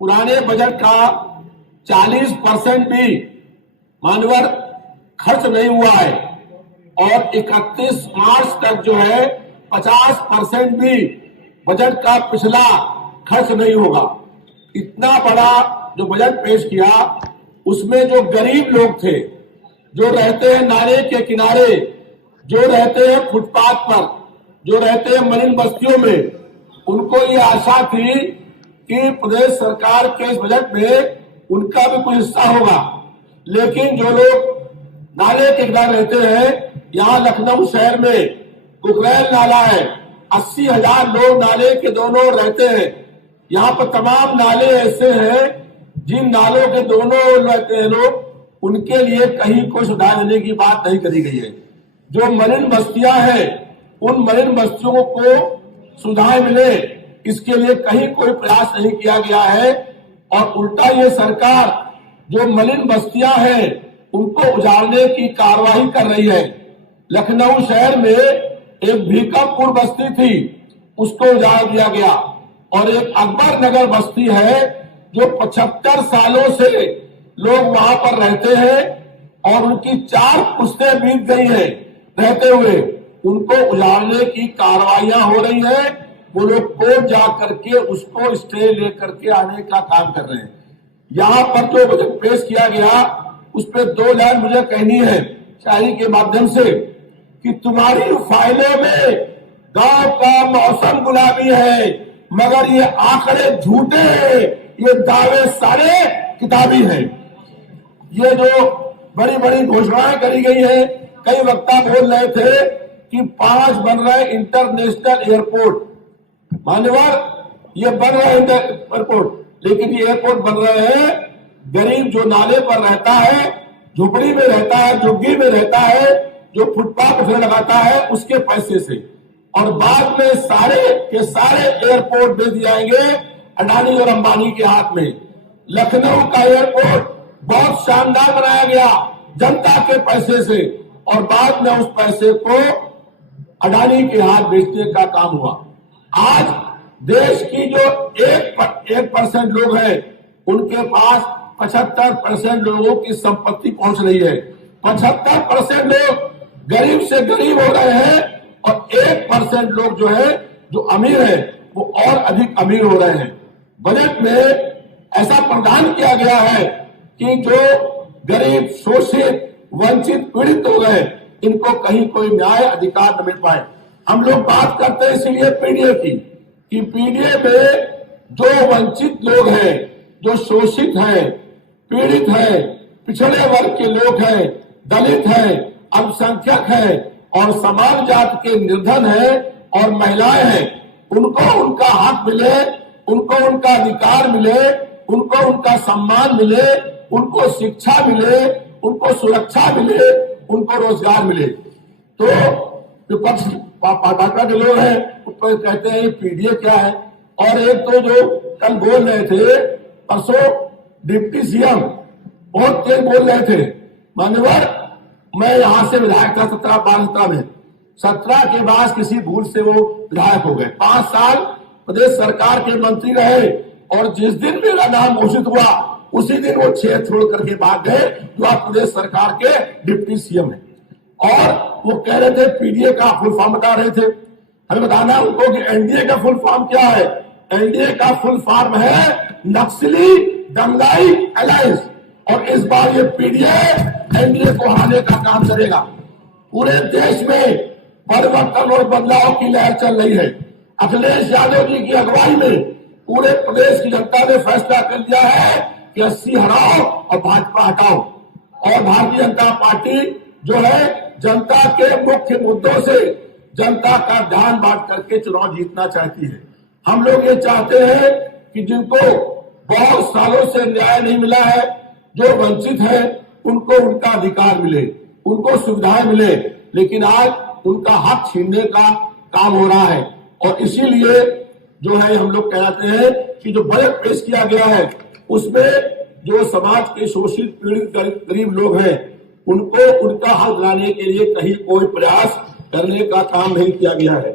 पुराने बजट का 40% भी मानवर खर्च नहीं हुआ है और 31 मार्च तक जो है 50% भी बजट का पिछला खर्च नहीं होगा। इतना बड़ा जो बजट पेश किया उसमें जो गरीब लोग थे, जो रहते हैं नाले के किनारे, जो रहते हैं फुटपाथ पर, जो रहते हैं मलिन बस्तियों में, उनको ये आशा थी कि प्रदेश सरकार के इस बजट में उनका भी कुछ हिस्सा होगा। लेकिन जो लोग नाले के किनारे रहते हैं, यहाँ लखनऊ शहर में कुकरैल नाला है, 80,000 लोग नाले के दोनों रहते हैं। यहाँ पर तमाम नाले ऐसे हैं जिन नालों के दोनों रहते हैं लोग, उनके लिए कहीं कोई सुधार देने की बात नहीं करी गई है। जो मलिन बस्तियां हैं, उन मलिन बस्तियों को सुधार मिले, इसके लिए कहीं कोई प्रयास नहीं किया गया है और उल्टा ये सरकार जो मलिन बस्तियां हैं उनको उजाड़ने की कार्रवाई कर रही है। लखनऊ शहर में एक भीकमपुर बस्ती थी, उसको उजाड़ दिया गया और एक अकबर नगर बस्ती है जो 75 सालों से लोग वहां पर रहते हैं और उनकी 4 पुश्तें बीत गई हैं रहते हुए। उनको उजाड़ने की कार्रवाइयां हो रही है। वो लोग कोर्ट जा करके उसको स्टे लेकर के आने का काम कर रहे हैं। यहाँ पर जो बजट पेश किया गया उस पर 2 लाइन मुझे कहनी है शायरी के माध्यम से कि तुम्हारी फाइलों में गांव का मौसम गुलाबी है, मगर ये आंकड़े झूठे हैं, ये दावे सारे किताबी हैं। ये जो बड़ी बड़ी घोषणाएं करी गई है, कई वक्ता बोल रहे थे कि 5 बन रहे इंटरनेशनल एयरपोर्ट। मान्यवर, ये बन रहा है एयरपोर्ट, लेकिन ये एयरपोर्ट बन रहे हैं गरीब जो नाले पर रहता है, झुपड़ी में रहता है, झुग्गी में रहता है, जो फुटपाथ पर लगाता है, उसके पैसे से। और बाद में सारे के सारे एयरपोर्ट दे दिए जाएंगे अडानी और अंबानी के हाथ में। लखनऊ का एयरपोर्ट बहुत शानदार बनाया गया जनता के पैसे से और बाद में उस पैसे को अडानी के हाथ बेचने का काम हुआ। आज देश की जो 1% लोग हैं, उनके पास 75% लोगों की संपत्ति पहुंच रही है। 75% लोग गरीब से गरीब हो रहे हैं और 1% लोग जो है, जो अमीर है, वो और अधिक अमीर हो रहे हैं। बजट में ऐसा प्रावधान किया गया है कि जो गरीब, शोषित, वंचित, पीड़ित लोग हैं, इनको कहीं कोई न्याय अधिकार न मिल पाए। हम लोग बात करते हैं इसीलिए पीडीए की कि पीडीए में जो वंचित लोग हैं, जो शोषित हैं, पीड़ित हैं, पिछड़े वर्ग के लोग हैं, दलित हैं, अल्पसंख्यक हैं और समाज जाति के निर्धन हैं और महिलाएं हैं, उनको उनका हक मिले, उनको उनका अधिकार मिले, उनको उनका सम्मान मिले, उनको शिक्षा मिले, उनको सुरक्षा मिले, उनको रोजगार मिले। तो विपक्ष भाजपा के लोग हैं ऊपर कहते हैं पीडीए क्या है। और एक तो जो कल बोल रहे थे, परसों डिप्टी सीएम बहुत तेज बोल रहे थे। मान्यवर, मैं यहां से विधायक था 17 में, 17 के बाद किसी भूल से वो विधायक हो गए। 5 साल प्रदेश सरकार के मंत्री रहे और जिस दिन मेरा नाम घोषित हुआ उसी दिन वो 6 छोड़ करके भाग गए, जो आप प्रदेश सरकार के डिप्टी सीएम है। और वो कह रहे थे पीडीए का फुल फॉर्म बता रहे थे। हमें बताना उनको कि एनडीए का फुल फॉर्म क्या है। एनडीए का फुल फॉर्म है नक्सली दंगाई अलायंस और इस बार ये पीडीए एनडीए को हराने का काम करेगा। पूरे देश में परिवर्तन और बदलाव की लहर चल रही है। अखिलेश यादव जी की अगुवाई में पूरे प्रदेश की जनता ने फैसला कर लिया है कि 80 हराओ और भाजपा हटाओ। और भारतीय जनता पार्टी जो है जनता के मुख्य मुद्दों से जनता का ध्यान बांट करके चुनाव जीतना चाहती है। हम लोग ये चाहते हैं कि जिनको बहुत सालों से न्याय नहीं मिला है, जो वंचित है, उनको उनका अधिकार मिले, उनको सुविधाएं मिले। लेकिन आज उनका हक छीनने का काम हो रहा है और इसीलिए जो है हम लोग कहते हैं कि जो बजट पेश किया गया है उसमें जो समाज के शोषित, पीड़ित, गरीब लोग हैं, उनको उनका हक दिलाने के लिए कहीं कोई प्रयास करने का काम नहीं किया गया है।